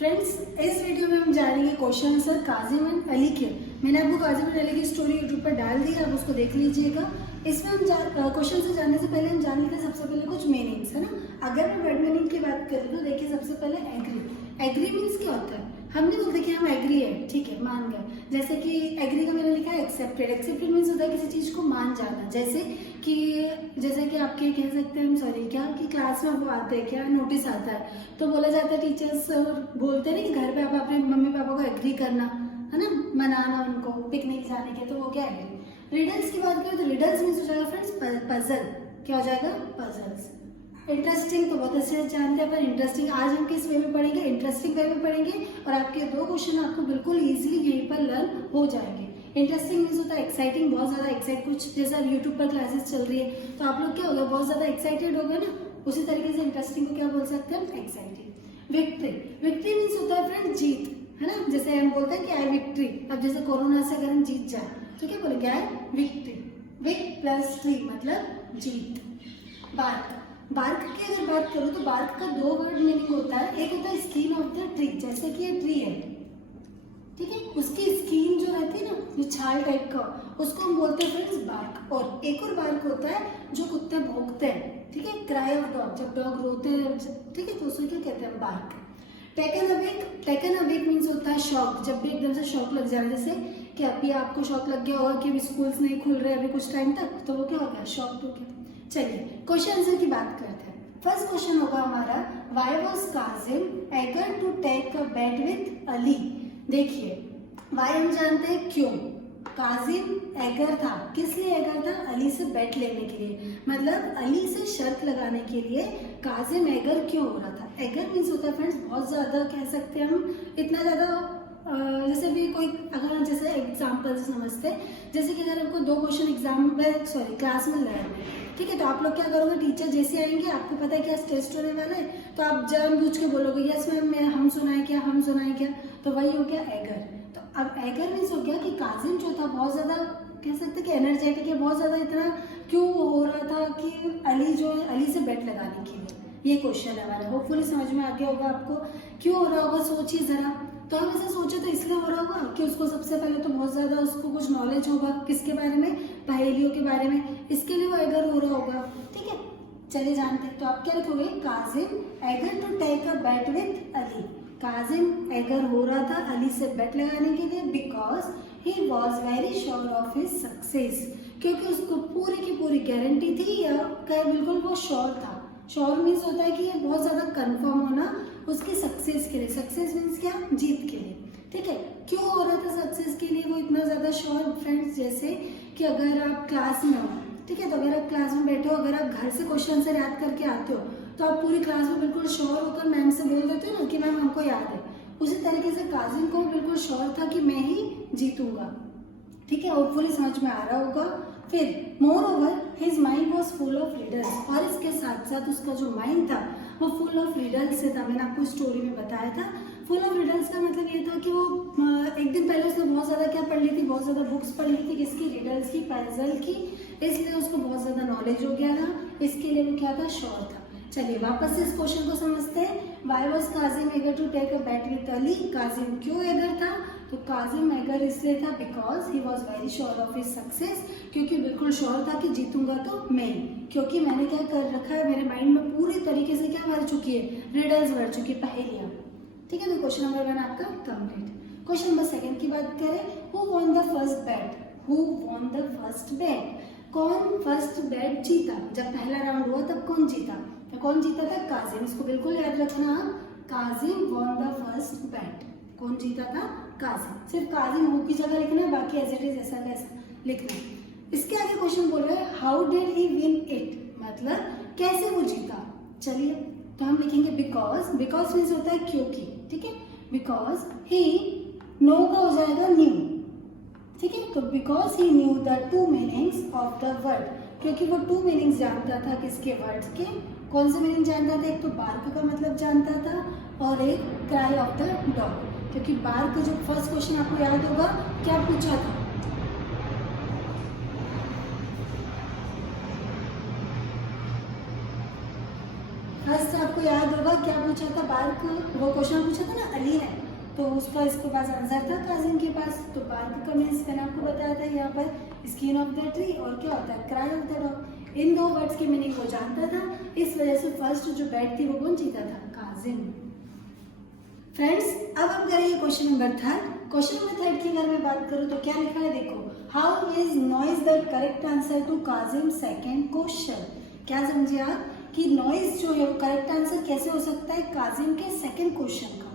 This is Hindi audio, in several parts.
फ्रेंड्स, इस वीडियो में हम जानेंगे question answer Kazim and Ali के। मैंने आपको काजिम एंड अली की स्टोरी यूट्यूब पर डाल दी है, आप उसको देख लीजिएगा। इसमें हम क्वेश्चन से जानने से पहले हम जान लेते हैं सबसे पहले कुछ मीनिंग्स, है ना। अगर मैं वर्ड मीनिंग की बात करूँ तो देखिए, सबसे पहले एग्री। एग्री मीन्स क्या होता है? हम नहीं बोलते कि हम एग्री है, ठीक है, मान गए। जैसे कि एग्री का मैंने लिखा है एक्सेप्टेड। एक्सेप्टेड मीन्स होता है किसी चीज को मान जाना। जैसे कि आपके कह सकते हैं हम, सॉरी, क्या कि क्लास में वो आते हैं, क्या नोटिस आता है तो बोला जाता है, टीचर्स बोलते हैं ना कि घर पे आप अपने मम्मी पापा को एग्री करना, है ना, मनाना उनको पिकनिक जाने के, तो वो क्या एग्री। रिडल्स की बात करें तो रिडल्स मीन्स हो जाएगा फ्रेंड्स पजल। क्या हो जाएगा? पजल्स। इंटरेस्टिंग तो बहुत अच्छे से जानते हैं, पर इंटरेस्टिंग आज हम किस वे में पढ़ेंगे? इंटरेस्टिंग वे में पढ़ेंगे, और आपके दो क्वेश्चन आपको बिल्कुल इजीली यहीं पर लर्न हो जाएंगे। इंटरेस्टिंग मीन्स होता है एक्साइटिंग, बहुत ज्यादा एक्साइट, कुछ जैसे अब यूट्यूब पर क्लासेस चल रही है तो आप लोग क्या हो गए, बहुत ज्यादा एक्साइटेड हो गए ना, उसी तरीके से इंटरेस्टिंग को क्या बोल सकते हैं? एक्साइटिंग। विक्ट्री। विक्ट्री मीन्स होता है फ्रेंड जीत, है ना। जैसे हम बोलते हैं कि आई विक्ट्री। अब जैसे कोरोना से अगर हम जीत जाए तो क्या बोलेंगे? आई विक्ट्री। विक प्लस ट्री मतलब जीत। बार्क। बार्क की अगर बात करूं तो बार्क का दो वर्ड मीनिंग होता है। एक होता है स्किन ऑफ द ट्री, जैसे कि ये ट्री है, ठीक है, उसकी स्किन जो रहती है ना, ये छाल टाइप का, उसको हम बोलते हैं फ्रेंड्स बार्क। और एक और बार्क होता है जो कुत्ते भौंकते हैं, ठीक है, क्राई ऑफ डॉग, जब डॉग रोते हैं, ठीक है, तो उसको क्या कहते हैं? Bark. Taken aback. Taken aback means होता है शॉक, जब भी एकदम से शॉक लग जाए, जैसे कि अभी आपको शॉक लग गया होगा कि अभी स्कूल्स नहीं खुल रहे अभी कुछ टाइम तक, तो वो क्या हो गया? शॉक हो गया। चलिए क्वेश्चन आंसर की बात करते हैं। फर्स्ट क्वेश्चन होगा हमारा, why was Kazim eager to take a bet with Ali. देखिए, व्हाई हम जानते हैं क्यों। काजिम एगर था, किस लिए एगर था? अली से बेट लेने के लिए, मतलब अली से शर्त लगाने के लिए काजिम एगर क्यों हो रहा था। एगर मीन्स होता है फ्रेंड्स बहुत ज्यादा, कह सकते हैं हम, इतना ज्यादा, जैसे भी कोई अगर जैसे एग्जाम्पल समझते हैं, जैसे कि अगर हमको दो क्वेश्चन एग्जाम में, सॉरी, क्लास में लड़ने, ठीक है, तो आप लोग क्या करोगे? टीचर जैसे आएंगे, आपको पता है क्या टेस्ट होने वाला है, तो आप जानबूझ के बोलोगे यस मैम, मेरा हम सुनाए क्या, हम सुनाए क्या, तो वही हो गया एगर। तो अब एगर मीन्स हो गया कि काजिम जो था बहुत ज्यादा, कह सकते कि एनर्जेटिक है, बहुत ज्यादा, इतना क्यों हो रहा था कि अली जो है, अली से बेट लगाने के लिए। ये क्वेश्चन है हमारा, होपफुली समझ में आ गया होगा आपको क्यों हो रहा होगा। सोचिए जरा, तो हम ऐसा सोचे तो इसलिए हो रहा होगा कि उसको सबसे पहले तो बहुत ज्यादा उसको कुछ नॉलेज होगा किसके बारे में? पहेलियों के बारे में, इसके लिए वो एगर हो रहा होगा, ठीक है। चलिए जानते हैं, तो आप क्या लिखोगे? Kazim eager to take a bet with Ali. Kazim eager हो रहा था अली से बेट लगाने के लिए, because he was very sure of his success, क्योंकि उसको पूरी की पूरी गारंटी थी, या क्या बिल्कुल वो श्योर था। श्योर मीन्स होता है कि ये बहुत ज्यादा कंफर्म होना उसकी सक्सेस के लिए। सक्सेस मीन्स क्या? जीत के लिए, ठीक है। क्यों हो रहा था सक्सेस के लिए वो इतना ज्यादा श्योर? फ्रेंड्स, जैसे कि अगर आप क्लास में हो, ठीक है, तो अगर आप क्लास में बैठे हो, अगर आप घर से क्वेश्चन आंसर याद करके आते हो, तो आप पूरी क्लास में बिल्कुल श्योर होकर मैम से बोल देते हो ना कि मैम हमको याद है। उसी तरीके से काजिम को बिल्कुल श्योर था कि मैं ही जीतूंगा, ठीक है। होपफुली समझ में आ रहा होगा। फिर more over his mind was full of riddles, और इसके साथ साथ उसका जो माइंड था वो फुल ऑफ रिडल्स से था। मैंने आपको स्टोरी में बताया था। फुल ऑफ रिडल्स का मतलब ये था कि वो एक दिन पहले उसने बहुत ज्यादा क्या पढ़ ली थी, बहुत ज्यादा बुक्स पढ़ ली थी, किसकी? रिडल्स की, पजल की, इसलिए उसको बहुत ज्यादा नॉलेज हो गया था, इसके लिए वो क्या था? श्योर था। चलिए वापस से इस क्वेश्चन को समझते हैं। Why was Kazim eager to take a bet with Ali. Kazim क्यों एगर था? तो काजिम एगर इसलिए था because he was very sure of his success, क्योंकि बिल्कुल श्योर था कि जीतूंगा तो मैं, क्योंकि मैंने क्या कर रखा है, मेरे माइंड में पूरी तरीके से क्या भर चुकी है? रिडल्स भर चुकी है, पहेलियां, ठीक है। तो क्वेश्चन नंबर 1 आपका कंप्लीट। क्वेश्चन नंबर 2 की बात करें, who won the first bet. Who won the first bet, कौन फर्स्ट बेट जीता? जब पहला राउंड हुआ तब कौन जीता? तो कौन जीता था? काजिम। इसको बिल्कुल याद रखना, Kazim von the first bet. कौन जीता था? काजिम। सिर्फ काजिम हु की जगह लिखना है, बाकी एज इट इज ऐसा कैसा लिखना है। इसके आगे क्वेश्चन बोल रहे हैं, how did he win it, मतलब कैसे वो जीता। चलिए, तो हम लिखेंगे बिकॉज। बिकॉज मीन्स होता है क्योंकि, ठीक है। बिकॉज ही, नो का हो जाएगा न्यू, ठीक है। तो because he new the two meanings of the word, क्योंकि वो टू मीनिंग्स जानता था, किसके? वर्ड्स के। कौन से मीनिंग जानता था? एक तो बार्क का मतलब जानता था, और एक क्राई ऑफ द डॉग। क्योंकि बार्क जो फर्स्ट क्वेश्चन आपको याद होगा क्या पूछा था? फर्स्ट आपको आपको याद होगा क्या पूछा था, बार्क, वो क्वेश्चन पूछा था ना अली ने, तो उसका इसके पास आंसर था काजिम के पास। तो बार्क का मीन्स मैंने आपको बताया था यहाँ पर स्किन ऑफ द ट्री, और क्या होता है क्राई ऑफ द डॉग। इन दो वर्ड्स की मीनिंग वो जानता था, इस वजह से फर्स्ट जो बैट थी वो कौन जीता था, काजिम। फ्रेंड्स अब हम करेंगे क्वेश्चन नंबर 3। क्वेश्चन नंबर 3 की अगर मैं बात करूँ तो क्या लिखा है, देखो, how is noise the correct answer to Kazim second question. क्या समझे आप कि नॉइज जो है करेक्ट आंसर कैसे हो सकता है काजिम के सेकेंड क्वेश्चन का।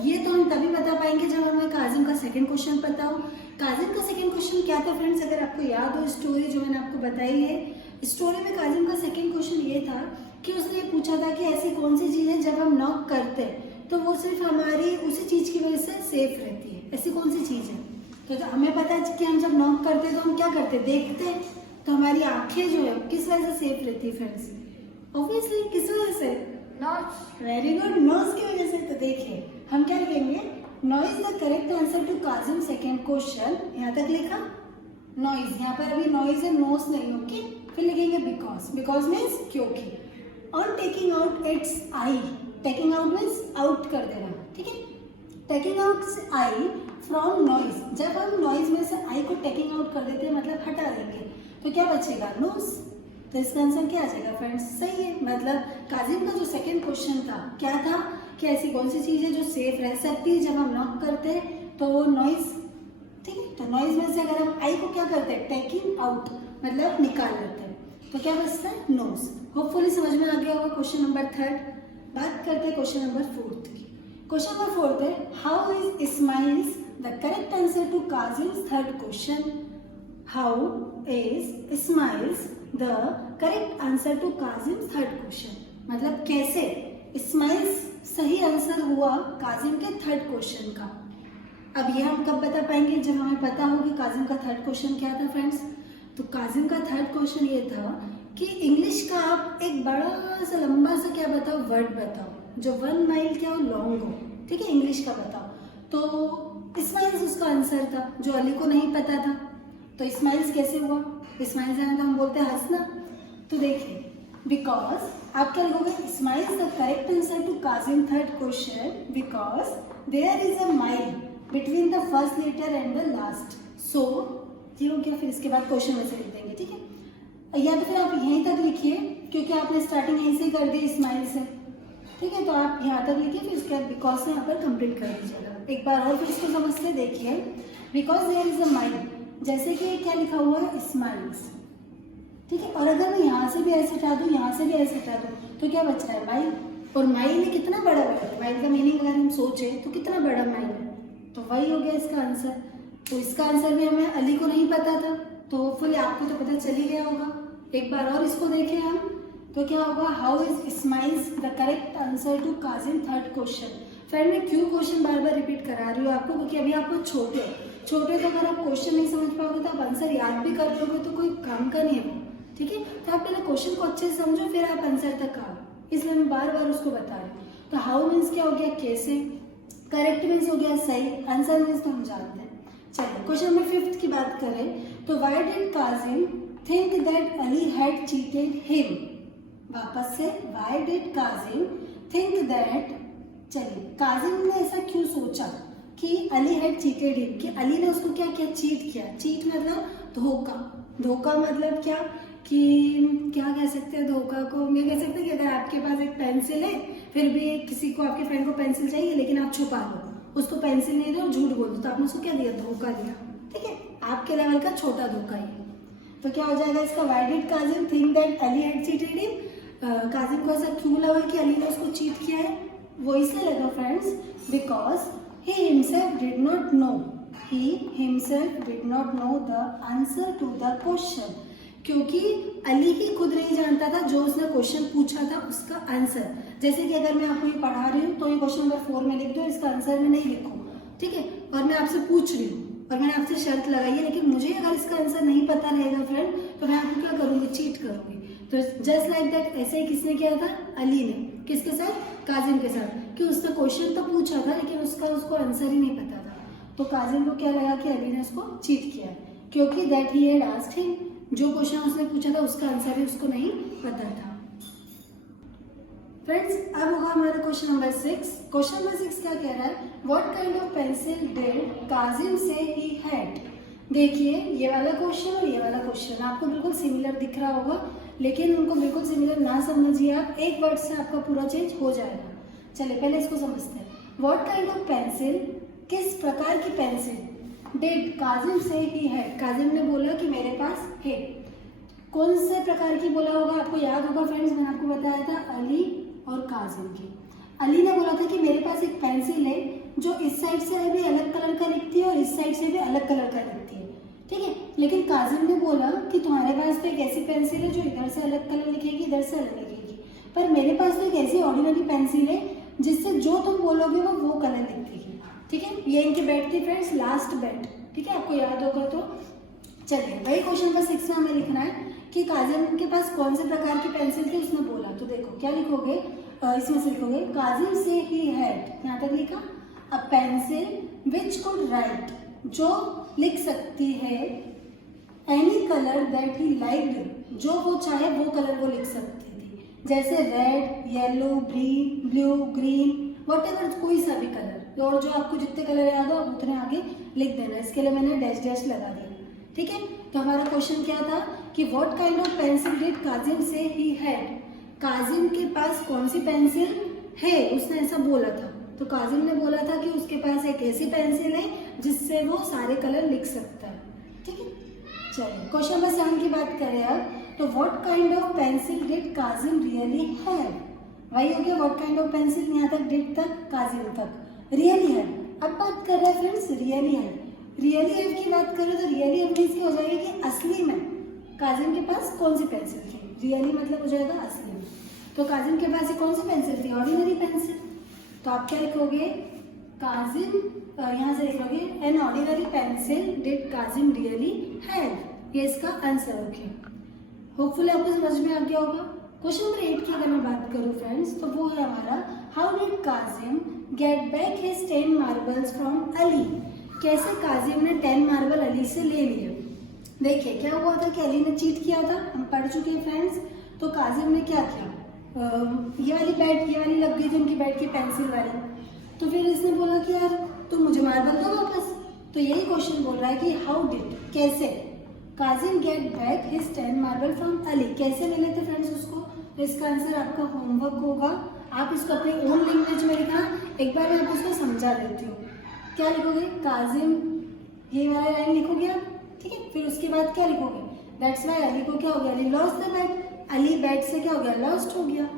ये तो हम तभी बता पाएंगे जब हमें काजिम का सेकंड क्वेश्चन पता हो। काजिम का सेकंड क्वेश्चन क्या था फ्रेंड्स, अगर आपको याद हो स्टोरी जो मैंने आपको बताई है, स्टोरी में काजिम का सेकंड क्वेश्चन ये था कि उसने ये पूछा था कि ऐसी कौन सी चीज़ है जब हम नॉक करते हैं तो वो सिर्फ हमारी उसी चीज़ की वजह से सेफ रहती है, ऐसी कौन सी चीज़ है। तो हमें पता है कि हम जब नॉक करते हैं तो हम क्या करते हैं, देखते हैं, तो हमारी आंखें जो है किस वजह से सेफ रहती है फ्रेंड्स, ऑब्वियसली किस वजह से, नॉइज। वेरी गुड, नॉइज की वजह से। तो देखिए हम क्या लिखेंगे, noise the correct answer to Kazim second question, यहाँ तक लिखा नॉइज, यहाँ पर अभी नॉइज है, नोस नहीं, ओके। फिर लिखेंगे बिकॉज, बिकॉज मीन्स क्योंकि, on taking out it's I, taking out means out कर देना, ठीक है, taking out I from noise, जब हम नॉइज में से आई को टेकिंग आउट कर देते हैं मतलब हटा देंगे तो क्या बचेगा, नोज। तो इसका आंसर क्या आ जाएगा फ्रेंड्स, सही है। मतलब काजिम का जो सेकंड क्वेश्चन था क्या था कि ऐसी कौन सी चीज़ है जो सेफ रह सकती है जब हम नॉक करते हैं तो वो नॉइज, ठीक है। तो नॉइज में से अगर हम आई को क्या करते हैं, टेकिंग आउट मतलब निकाल लेते हैं, तो क्या बचता है, नोज। होपफुली समझ में आ गया होगा क्वेश्चन नंबर 3। बात करते हैं क्वेश्चन नंबर 4 की। क्वेश्चन नंबर 4 है, how is smiles the correct answer to Kazim's third question. How is smiles the correct answer to Kazim's third question, मतलब कैसे स्माइल्स सही आंसर हुआ काजिम के थर्ड क्वेश्चन का। अब ये हम कब बता पाएंगे, जब हमें पता हो कि काजिम का थर्ड क्वेश्चन क्या था फ्रेंड्स। तो काजिम का थर्ड क्वेश्चन ये था कि इंग्लिश का आप एक बड़ा सा लंबा सा क्या बताओ, वर्ड बताओ जो 1 माइल क्या हो, लॉन्ग हो, ठीक है, इंग्लिश का बताओ। तो स्माइल्स उसका आंसर था जो अली को नहीं पता था। तो स्माइल्स कैसे हुआ, स्माइल्स है तो हम बोलते हैं हंसना। तो देखिए बिकॉज आप क्या लिखोगे, smiles the correct answer to Kazim third question because there is a mile between the first letter and the last. So ये हो गया, फिर इसके बाद क्वेश्चन वैसे लिख देंगे, ठीक है। या तो फिर आप यहीं तक लिखिए क्योंकि आपने स्टार्टिंग यहीं से कर दी स्माइल से, ठीक है। तो आप यहाँ तक लिखिए, फिर उसके बाद बिकॉज से यहाँ पर कंप्लीट कर दीजिएगा। एक बार और फिर इसको समझते देखिए, because there is a mile, जैसे कि क्या लिखा हुआ है, स्माइल्स, ठीक है। और अगर मैं यहाँ से भी ऐसे हटा दूँ, यहाँ से भी ऐसे हटा दूँ तो क्या बच रहा है, माइल। और माइल कितना बड़ा वर्ड है, माइल का मीनिंग अगर हम सोचे तो कितना बड़ा माइल है, तो वही हो गया इसका आंसर। तो इसका आंसर भी हमें अली को नहीं पता था, तो होपफुली आपको तो पता चल ही गया होगा। एक बार और इसको देखें हम, तो क्या होगा, how is smiles the correct answer to Kazim third question. Friend मैं क्यों क्वेश्चन बार बार रिपीट करा रही हूँ आपको, क्योंकि अभी आप लोग छोटे तो अगर आप क्वेश्चन नहीं समझ पाओगे तो आप आंसर याद भी कर लोगे तो कोई काम का नहीं है, ठीक है। तो आप पहले क्वेश्चन को अच्छे से समझो फिर आप आंसर तक आओ, इसलिए मैं बार बार उसको बता रही हूँ। तो हाउ मीन्स क्या हो गया, कैसे, करेक्ट मीन्स हो गया सही, आंसर मीन्स तो हम जानते हैं। चलिए क्वेश्चन नंबर 5 की बात करें तो why did Kazim think that Ali had cheated him. वापस से, why did Kazim think that, चलिए काजिम ने ऐसा क्यों सोचा कि अली हैड चीटेड हिम, कि अली ने उसको क्या किया, चीट किया। चीट मतलब धोखा, धोखा मतलब क्या कि क्या कह सकते हैं धोखा को, ये कह सकते हैं कि अगर आपके पास एक पेंसिल है फिर भी किसी को, आपके फ्रेंड को पेंसिल चाहिए लेकिन आप छुपा लो, उसको पेंसिल नहीं दो, झूठ बोल दो, तो आपने उसको क्या दिया, धोखा दिया, ठीक है। आपके लेवल का छोटा धोखा ही। तो क्या हो जाएगा इसका, why did Kazim think that Ali had cheated him. Kazim को ऐसा क्यों लगा कि अली ने उसको चीट किया है, वो इसलिए लगा friends because he himself did not know the answer to the question, क्योंकि अली ही खुद नहीं जानता था जो उसने क्वेश्चन पूछा था उसका आंसर। जैसे कि अगर मैं आपको ये पढ़ा रही हूँ तो ये क्वेश्चन नंबर 4 में लिख दो, इसका आंसर में नहीं लिखो, ठीक है। और मैं आपसे पूछ रही हूँ और मैंने आपसे शर्त लगाई है, लेकिन मुझे अगर इसका आंसर नहीं पता रहेगा फ्रेंड तो मैं आपको क्या करूँगी, चीट करूँगी। तो जस्ट लाइक दैट ऐसे ही किसने किया था, अली ने, किसके साथ, काजिम के साथ, कि उसने क्वेश्चन तो पूछा था लेकिन उसको आंसर ही नहीं पता था। तो काजिम को क्या लगा कि अली ने उसको चीट किया, क्योंकि that he had asked him, जो क्वेश्चन उसने पूछा था उसका आंसर भी उसको नहीं पता था। फ्रेंड्स अब होगा हमारा क्वेश्चन नंबर 6। क्वेश्चन नंबर 6 क्या कह रहा है, what kind of pencil did Kazim से ही हैड। देखिए ये वाला क्वेश्चन और ये वाला क्वेश्चन आपको बिल्कुल सिमिलर दिख रहा होगा, लेकिन उनको बिल्कुल सिमिलर ना समझिए आप, एक वर्ड से आपका पूरा चेंज हो जाएगा। चलिए पहले इसको समझते हैं। व्हाट काइंड ऑफ पेंसिल, किस प्रकार की पेंसिल, डिड काजिम से ही है, काजिम ने बोला कि मेरे पास है। कौन से प्रकार की बोला होगा, आपको याद होगा फ्रेंड्स, मैंने आपको बताया था अली और काजिम की। अली ने बोला था कि मेरे पास एक पेंसिल है जो इस साइड से भी अलग कलर का लिखती है और इस साइड से भी अलग कलर का लिखती है, ठीक है। लेकिन काजिम ने बोला कि तुम्हारे पास तो एक ऐसी पेंसिल है जो इधर से अलग कलर लिखेगी, इधर से अलग लिखेगी, पर मेरे पास तो एक ऐसी ऑर्डिनरी पेंसिल है जिससे जो तुम बोलोगे वो कलर लिख देगी, ठीक है। ये इनकी बेट थी फ्रेंड्स, लास्ट बेट, ठीक है, आपको याद होगा तो। चलिए वही क्वेश्चन नंबर 6 में हमें लिखना है कि काजिम के पास कौन से प्रकार की पेंसिल थी, उसने बोला। तो देखो क्या लिखोगे, इसमें से लिखोगे काजिम से ही हैड, यहाँ तक लिखा, a pencil which could write, जो लिख सकती है, any colour that he liked, जो वो चाहे वो कलर वो लिख सकती थी, जैसे red, yellow, blue, green, whatever, कोई सा भी कलर, और जो आपको जितने कलर याद हो आप उतने आगे लिख देना। इसके लिए मैंने डैश डैश लगा दिया, ठीक है। तो हमारा क्वेश्चन क्या था कि what kind of pencil did Kazim से ही हैड, काजिम के पास कौन सी पेंसिल है, उसने ऐसा बोला था। तो काजिम ने बोला था कि उसके पास एक ऐसी पेंसिल है जिससे वो सारे कलर लिख सकता है, ठीक है। चलिए क्वेश्चन नंबर 7 की बात करें अब, तो what kind of pencil did Kazim really have, वही हो गया व्हाट काइंड ऑफ पेंसिल, यहाँ तक डिड तक, काजिम तक, रियली हैव। अब बात कर रहे हैं friends really have, really have की बात करें तो रियली हैव मीन्स की हो जाएगी कि असली में काजिम के पास कौन सी पेंसिल थी, रियली मतलब हो जाएगा असली में। तो काजिम के पास कौन सी पेंसिल थी, ऑर्डिनरी पेंसिल। तो आप क्या लिखोगे, काजिम, यहाँ से लिखोगे an ordinary pencil did Kazim really have, ये इसका आंसर हो गया। होपफुली आपको समझ में आ गया होगा। क्वेश्चन नंबर 8 की अगर मैं बात करूँ फ्रेंड्स, तो वो है हमारा, how did Kazim get back his 10 marbles from Ali, कैसे काजिम ने 10 मार्बल अली से ले लिए। देखिए क्या हुआ था कि अली ने चीट किया था, हम पढ़ चुके हैं फ्रेंड्स। तो काजिम ने क्या किया, ये वाली बैट, ये वाली लग गई थी उनकी बैट की पेंसिल वाली, तो फिर इसने बोला कि यार तुम मुझे मार्बल दो वापस। तो यही क्वेश्चन बोल रहा है कि हाउ डिड, कैसे Kazim get back his 10 marble from Ali, कैसे ले लेते फ्रेंड्स उसको। तो इसका आंसर आपका होमवर्क होगा, आप इसको अपने ओन लैंग्वेज में लिखना। एक बार मैं आपको उसको समझा देती हूँ। क्या लिखोगे, काजिम, ये वाला लाइन लिखोगे आप, ठीक है। फिर उसके बाद क्या लिखोगे, दैट्स वाई अली को क्या हो गया, Ali lost the bat, Ali bat से क्या हो गया, लॉस्ट हो गया।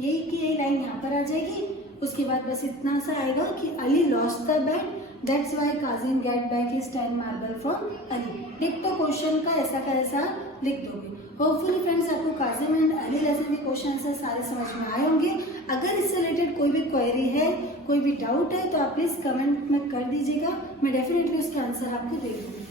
यही की यही लाइन यहाँ पर आ जाएगी। उसके बाद बस इतना सा आएगा कि Ali lost the bat, that's why Kazim get back his 10 marble from Ali. लिख तो क्वेश्चन का ऐसा का ऐसा लिख दोगे। होपफुली फ्रेंड्स आपको काजिम एंड अली लेसन के क्वेश्चन से सारे समझ में आए होंगे। अगर इससे रिलेटेड कोई भी क्वेरी है, कोई भी डाउट है, तो आप प्लीज़ कमेंट में कर दीजिएगा, मैं डेफिनेटली उसका आंसर आपको दे दूँगी।